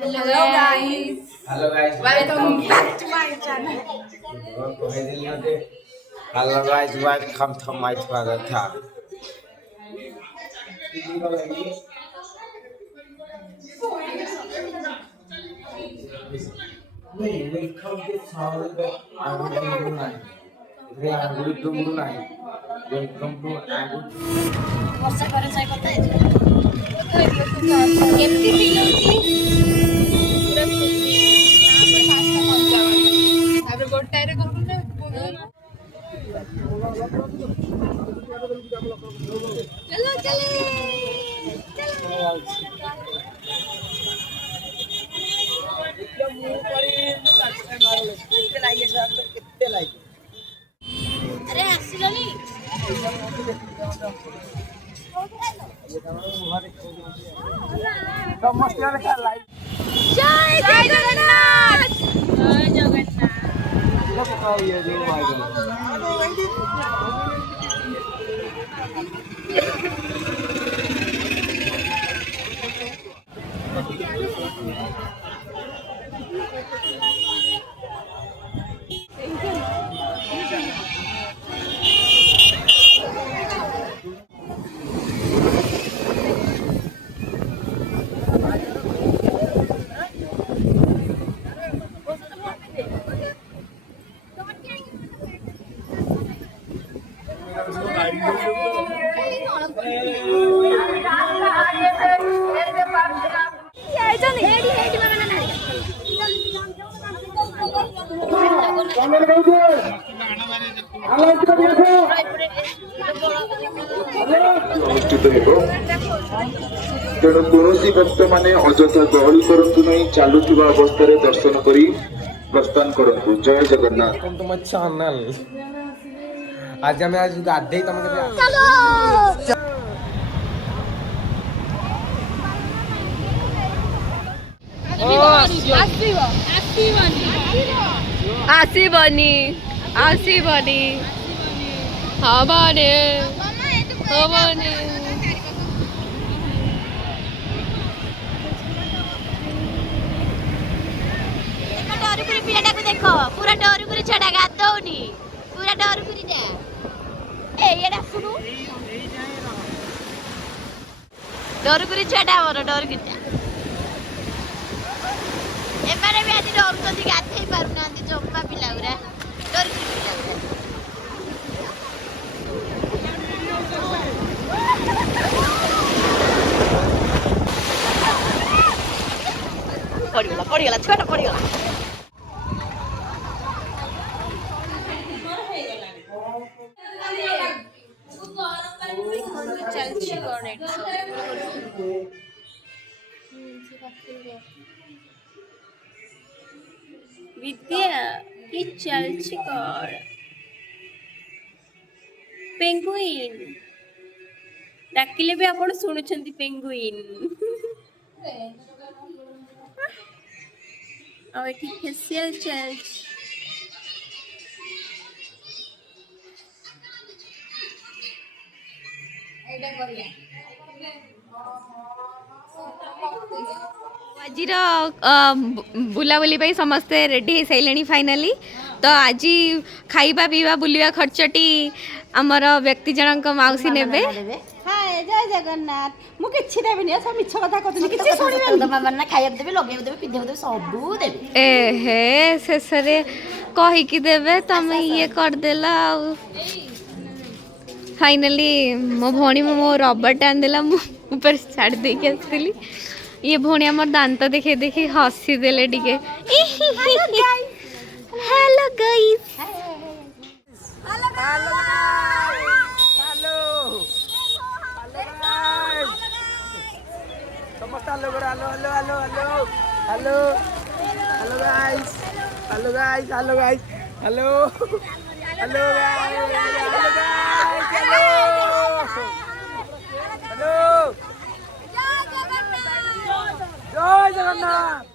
Hello guys. Hello guys. Welcome back to my channel. Hello guys, welcome to my channel. Welcome to ବର୍ଷା ପରେ ଯାଇ କଥା କେମିତି feel ହଉଛି ପୁରା ଖୁସି ତାପରେ ଗୋଟାଏରେ କରୁଛୁ ଚलो ଚଲେ अरे ଆସିଲନି ଜୟ ଜଗନ୍ନାଥ ଜୟ ଅନୁଷ୍ଠିତ ହେବ ତେଣୁ କୌଣସି ଭକ୍ତ ମାନେ ଅଯଥା ଗହଳି କରନ୍ତୁ ନାହିଁ, ଚାଲୁଥିବା ଅବସ୍ଥାରେ ଦର୍ଶନ କରି ପ୍ରସ୍ଥାନ କରନ୍ତୁ। ଜୟ ଜଗନ୍ନାଥ। आज आम आज गाधे तुम ଆସିବନି ଆସିବନି ହବନି ହବନି डरुकुरी पिलाटाको देख पूरा डरुकुरी छडा गाधौनी पूरा डरुकुरी टा ए एडा सुनु डरुकुरी छडा मोर डरुकुरी टा एमाने भी आज डरुଛନ୍ତି गाधै पारु नांदी जम्मा पिला गुरा डरुकुरी पिला गुरा पड़ीगला छुआटा पड़ीगला विद्या की चलची कौन पेंगुइन डाकिले भी आपण सुनुचंती पेंगुइन और एठी फेशियल चलच एटा करिया आजिर बुलाबुली समस्ते रेडी हो सारे फाइनाली तो आज खाइबा पीवा बुलिया खर्चटी आमर व्यक्ति जनक मौसी नेबे हाय जय जगन्नाथ मु किछि देबिनी सब मिछ कथा कहतनी किछि सुनिबेनी मामा ना खाइब देबे लगेब देबे पिदेब देबे सब देबे ए हे शेषरे कहि कि देबे तमे ये कर देला फाइनली मो भौणी मो रबर टान देला मु ऊपर छाड़ दे के आसली ये भौणी हमर दांत देखे देखे हसी देले टिके हेलो गाइस ସମସ୍ତେ ହ୍ୟାଲୋ କର hello hello hello hello hello guys hello guys hello guys hello hello guys hello ଜୟ ଜଗନ୍ନାଥ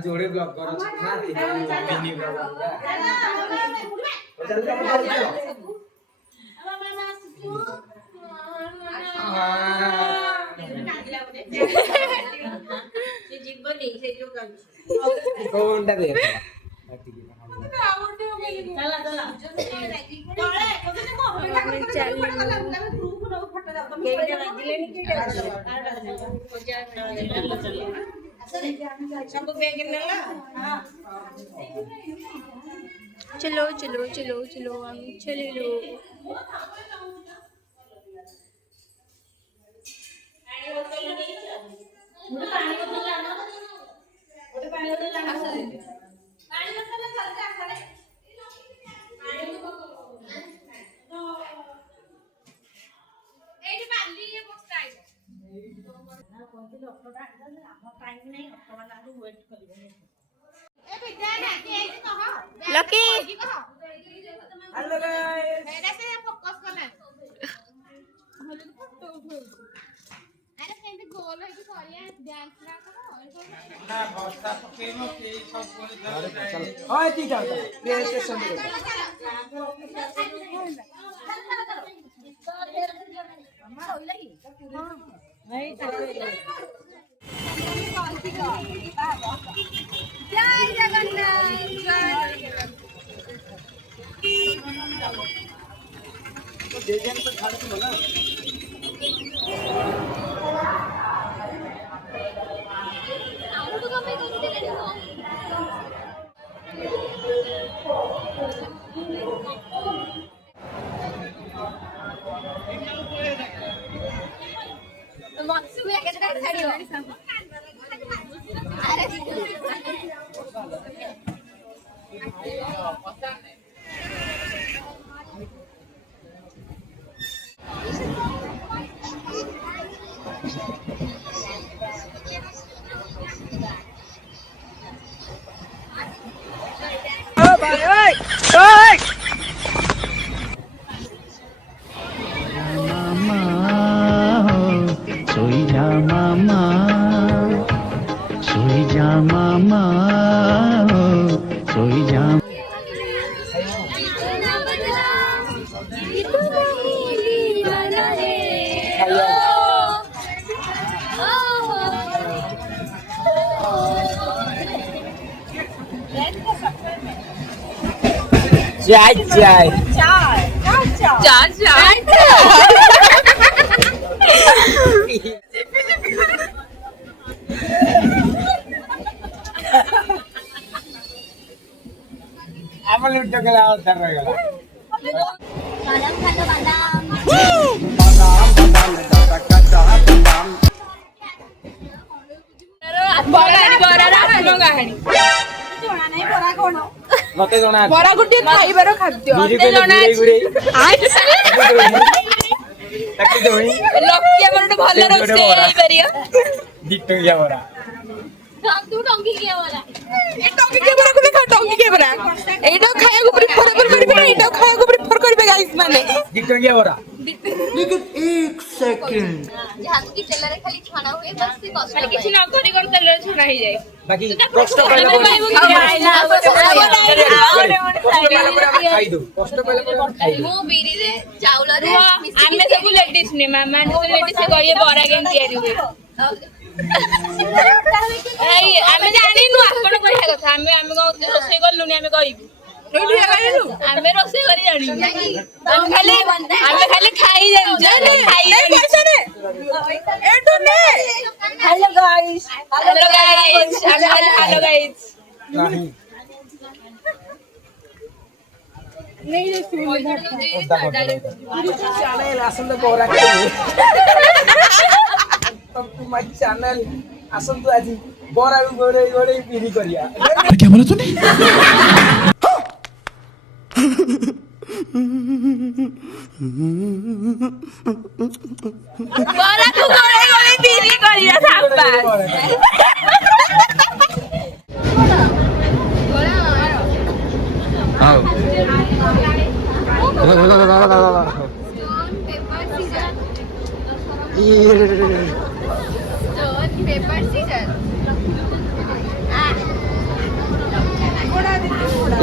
जोड़े ब्लॉग करो ना मिनी ब्लॉग कोनटा दे चलो चलो चलो चलो हम चले लो लकी हेलो गाइस ओए ठीक है प्ले स्टेशन जय जगन्नाथ चाय चाय चार चार आप लुट गला उधर गला बादाम खा लो बादाम मते जणा बरा गुटे खाइबार खाद्य मते जणा ताकि दोही लक्की हमर भल रोसे आइ परिया दिटंगिया बरा तू टंकी किया वाला ए टंकी के बरा को देखा टंकी के बरा एटा खाया को प्रेफर करबे एटा खाया को प्रेफर करबे गाइस माने दिटंगिया बरा जहां की तेलरे खाली छाना हुए बस से कष्ट खाली किछि न करी कोन तेल छना ही जाय बाकी कष्ट पहले खाई दो कष्ट पहले खाई दो मु बिरी रे चावल रे आमे सब लेडीज ने मामा ने लेडीज से गए बरा केन तयारी हुए एई आमे जानि नु आपण कहया कथा आमे रोसे करलुनी आमे कहिबू आमे रोसे करी जानि आमे खाली खाई जानि खाई कैसे रे एटू ने हेलो गाइस आमे खाली हेलो गाइस नहीं नहीं रे सुन चैनल आसन बोरा के तो माय चैनल आसन तो आज बोरा गोरे गोरे पीरी करिया क्या बोला तूने ବରାକୁ ଗୋଳେଇ ଗୋଳେଇ ବିରି କରିବା ସାବାସ୍।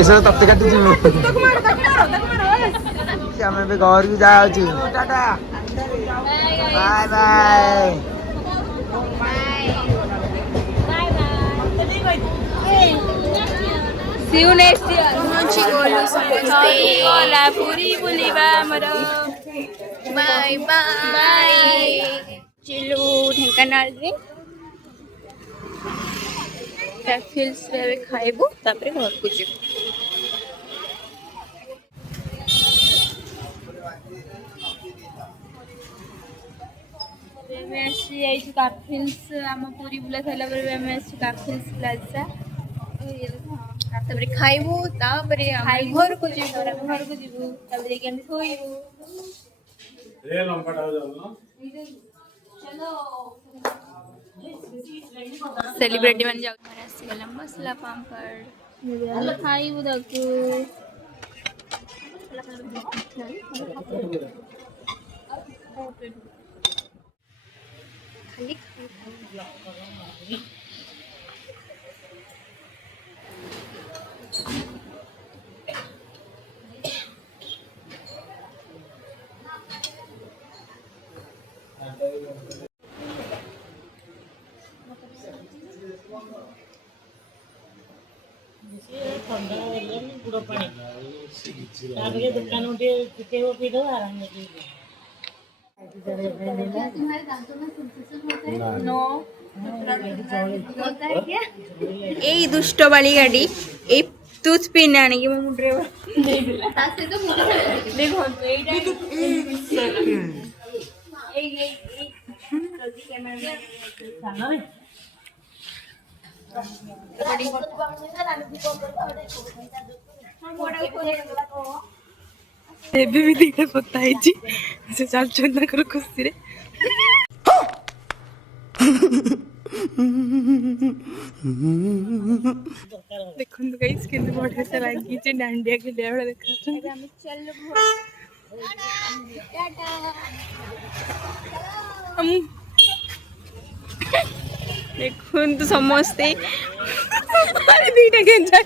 ଏସବୁ ତତେ କାଟୁଛି ମୁଁ ଆମେ ଏବେ ଘରକୁ ଯାଉଛୁ tata bye bye See you next year. ଗଲା ପୁରୀ ବୁଲିବା ଆମର। Bye bye. ଚିଲୁ ଢେଙ୍କାନାଳରେ କ୍ୟାଫିଲ୍ସରେ ଏବେ ଖାଇବୁ ତାପରେ ଘରକୁ ଯିବୁ। ଆମେ ଆସି ଯାଇଛୁ କାଫିଲ୍ସ ଆମ ପୁରୀ ବୁଲା ସାରିଲା ପରେ ଆମେ ଆସିଛୁ କାଫିଲ୍ସ ପ୍ଲାଜା। ତାପରେ ଖାଇବୁ ତାପରେ ଘରକୁ ଯିବୁ ତାପରେ ଯାଇକି ଆମେ ଶୋଇବୁ। ସେଲିବ୍ରିଟି ମାନେ ଯାଉ ଆସିଗଲା ମସଲା ପାମ୍ପଡ଼ ଖାଇବୁ ତାକୁ। এই দুষ্ট বালিকাটি এই টুথ পিন আনিকি ମୋ ମୁଣ୍ଡରେ ଦେଇଦେଲା। ତା ସହିତ ଦେଖନ୍ତୁ ଏଇଟା ଯଦି କ୍ୟାମେରା ଏବେ ବି ଦିଟା ପୋତା ହେଇଛି ସେ ଚାଲୁଛନ୍ତି ତାଙ୍କର ଖୁସିରେ। ଦେଖନ୍ତୁ ଗାଇସ୍ କେମିତି ବଢିଆ ସେ ଲାଗିଛି ଡାଣ୍ଡିଆ ଖେଳିଲା ବେଳେ ଦେଖାଉଛନ୍ତି। ଦେଖନ୍ତୁ ସମସ୍ତେ ଦିଟା ଗେଞ୍ଜା